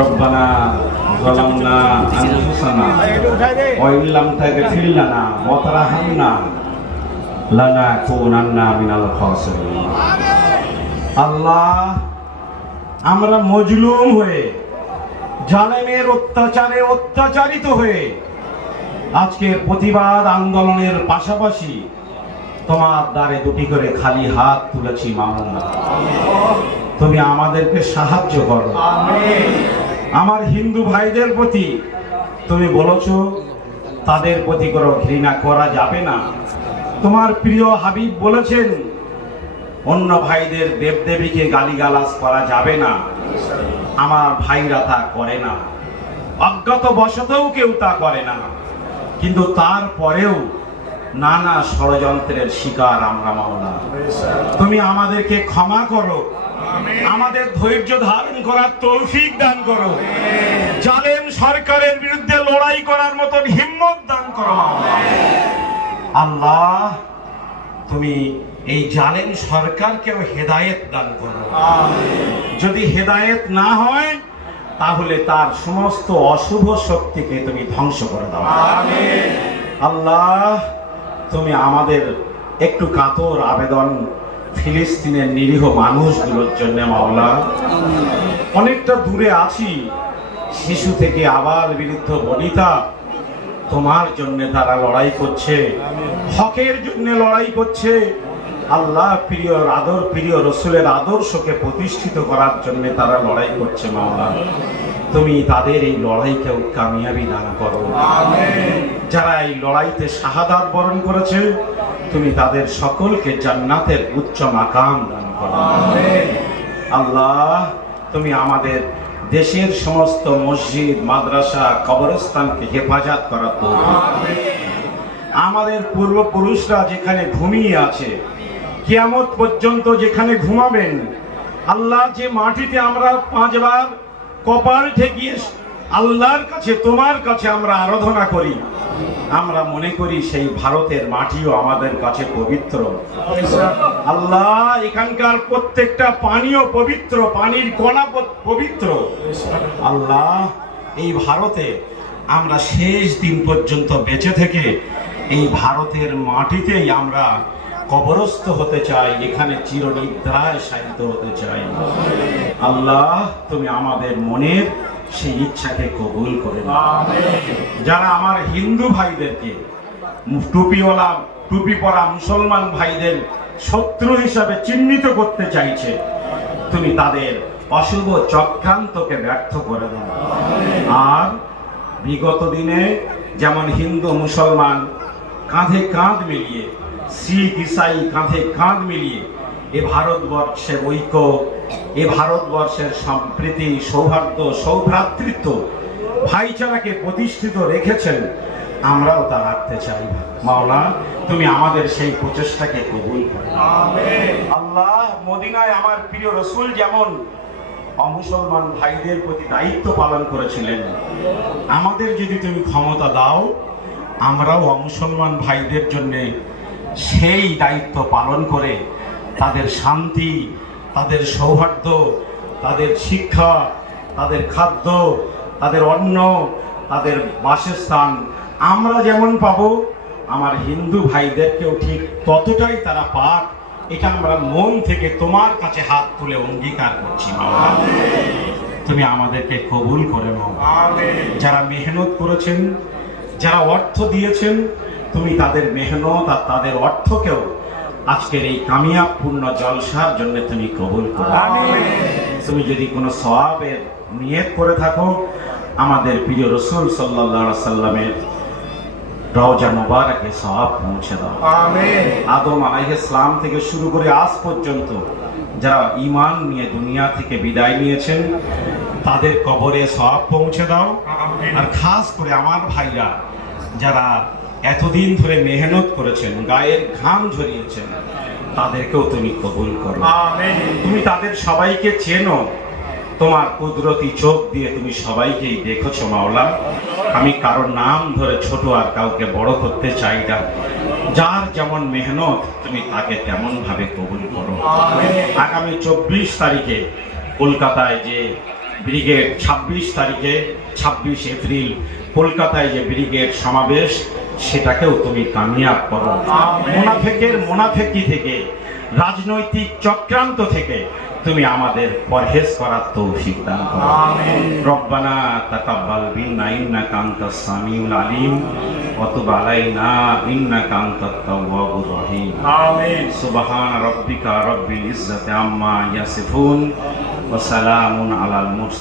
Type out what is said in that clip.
ربنا ظلمنا أنفسنا وإن لم تغفر لنا وترحمنا لنكونن من الخاسرين আল্লাহ আমরা মজলুম হয়ে জালেমের অত্যাচারে অত্যাচারিত হয়ে আজকের প্রতিবাদ আন্দোলনের পাশাপাশি তোমার দ্বারে দুটি করে খালি হাত তুলেছি মামলা তুমি আমাদেরকে সাহায্য করো আমার হিন্দু ভাইদের প্রতি তুমি বলেছ, তাদের প্রতি কোনো ঘৃণা করা যাবে না। তোমার প্রিয় হাবিব বলেছেন, অন্য ভাইদের দেবদেবীকে গালিগালাজ করা যাবে না। আমার ভাইরা তা করে না। অজ্ঞাত বশতেও কেউ তা করে না। কিন্তু তারপরেও নানা ষড়যন্ত্রের শিকার আমরা মাওলা। তুমি আমাদেরকে ক্ষমা করো। আমাদের ধৈর্য ধারণ করার তৌফিক দান করো। জালেম সরকারের বিরুদ্ধে লড়াই করার মতন হিম্মত দান করো। আল্লাহ, তুমি এই জালেম সরকারকেও হেদায়েত দান করো। যদি হেদায়েত না হয়, তাহলে তার সমস্ত অশুভ শক্তিকে তুমি ধ্বংস করে দাও। আল্লাহ, তুমি আমাদের একটু কাতর আবেদন ফিলিস্তিনের নিরীহ মানুষগুলোর জন্য মাওলা। অনেকটা দূরে আছি। শিশু থেকে আবার বিরুদ্ধ বনিতা তোমার জন্য তারা লড়াই করছে। হকের জন্য লড়াই করছে। আল্লাহ প্রিয় আদর প্রিয় রসুলের আদর্শকে প্রতিষ্ঠিত করার জন্য তারা লড়াই করছে মাওলা। তুমি তাদের এই লড়াইকেও কামিয়াবি দান করো। যারা এই লড়াইতে শাহাদাত বরণ করেছে তুমি তাদের সকলকে জান্নাতের উচ্চ মাকাম দান করো। আল্লাহ, তুমি আমাদের দেশের সমস্ত মসজিদ, মাদ্রাসা, কবরস্থানকে হেফাজত করার তৌফিক আমাদের পূর্বপুরুষরা যেখানে ঘুমিয়ে আছে, কিয়ামত পর্যন্ত যেখানে ঘুমাবেন, আল্লাহ যে মাটিতে আমরা পাঁচবার কপাল ঠেকিয়ে আল্লাহর কাছে, তোমার কাছে আমরা আরাধনা করি। আমরা মনে করি সেই ভারতের মাটিও আমাদের কাছে পবিত্র। আল্লাহ, এখানকার প্রত্যেকটা পানীয় পবিত্র, পানির কণা পবিত্র। আল্লাহ, এই ভারতে আমরা শেষ দিন পর্যন্ত বেঁচে থেকে এই ভারতের মাটিতেই আমরা কবরস্থ হতে চাই, এখানে চিরনিদ্রায় সাহিত্য হতে চাই। আল্লাহ, তুমি আমাদের মনের সেই ইচ্ছাকে কবুল করে যারা আমার হিন্দু ভাইদেরকে টুপিওয়ালা টুপি পরা মুসলমান ভাইদের শত্রু হিসাবে চিহ্নিত করতে চাইছে তুমি তাদের অশুভ চক্রান্তকে ব্যর্থ করে দাও। আর বিগত দিনে যেমন হিন্দু মুসলমান কাঁধে কাঁধ মিলিয়ে শিখ ইসাই কাঁধে কাঁধ মিলিয়ে এ ভারতবর্ষের ঐক্য এ ভারতবর্ষের সম্প্রীতি সৌহার্দ্য সৌভ্রাতৃত্ব ভাইচারাকে প্রতিষ্ঠিত রেখেছেন আমরাও তা রাখতে চাই। মাওলা তুমি আমাদের সেই প্রচেষ্টাকে কবুল করো। আল্লাহ মদিনায় আমার প্রিয় রসুল যেমন অমুসলমান ভাইদের প্রতি দায়িত্ব পালন করেছিলেন আমাদের যদি তুমি ক্ষমতা দাও আমরাও অমুসলমান ভাইদের জন্য সেই দায়িত্ব পালন করে তাদের শান্তি তাদের সৌহার্দ্য তাদের শিক্ষা তাদের খাদ্য তাদের অন্ন তাদের বাসস্থান আমরা যেমন পাব আমার হিন্দু ভাইদেরকেও ঠিক ততটাই তারা পাক। এটা আমরা মন থেকে তোমার কাছে হাত তুলে অঙ্গীকার করছি তুমি আমাদেরকে কবুল করে নাও। যারা মেহনত করেছেন যারা অর্থ দিয়েছেন তুমি তাদের মেহনত আর তাদের অর্থকেও আজকের এই কামিয়াবপূর্ণ জলসার জন্য তুমি কবুল করো। তুমি যদি কোনো সওয়াবের নিয়ত করে থাকো আমাদের প্রিয় রসুল সাল্লাহ সাল্লামের রওজা মুবারকে সওয়াব পৌঁছে দাও। আদম আলাইহিসসালাম থেকে শুরু করে আজ পর্যন্ত যারা ঈমান নিয়ে দুনিয়া থেকে বিদায় নিয়েছেন তাদের কবরে সব পৌঁছে দাও। আর খাস করে আমার ভাইরা যারা এতদিন ধরে মেহনত করেছেন গায়ের ঘাম ঝরিয়েছেন তাদেরকেও তুমি কবুল করো। তুমি তাদের সবাইকে চেনো। তোমার কুদরতি চোখ দিয়ে তুমি সবাইকেই দেখেছ মাওলা। আমি কারোর নাম ধরে ছোট আর কাউকে বড় করতে চাই না। যার যেমন মেহনত তুমি তাকে তেমন ভাবে কবুল করো। আগামী চব্বিশ তারিখে কলকাতায় যে ব্রিগেড ছাব্বিশ তারিখে ছাব্বিশ এপ্রিল কলকাতায় যে ব্রিগেড সমাবেশ সেটাকেও তুমি কামিয়াব করো। মোনাফেকের মোনাফেকি থেকে রাজনৈতিক চক্রান্ত থেকে তুমি আমাদের পরহেজ করার তৌফিক দান করো। রব্বানা তাকাব্বাল বিন্না ইন্নাকা আনতাস সামিউল আলিম ওয়া তুব আলাইনা ইন্নাকা আনতাত তাওয়াবুর রহিম। আমিন। সুবহান রাব্বিকা রাব্বিল ইজ্জাতি আম্মা ইয়াসিফুন ওয়া সালামুন আলাল মুরসালিন।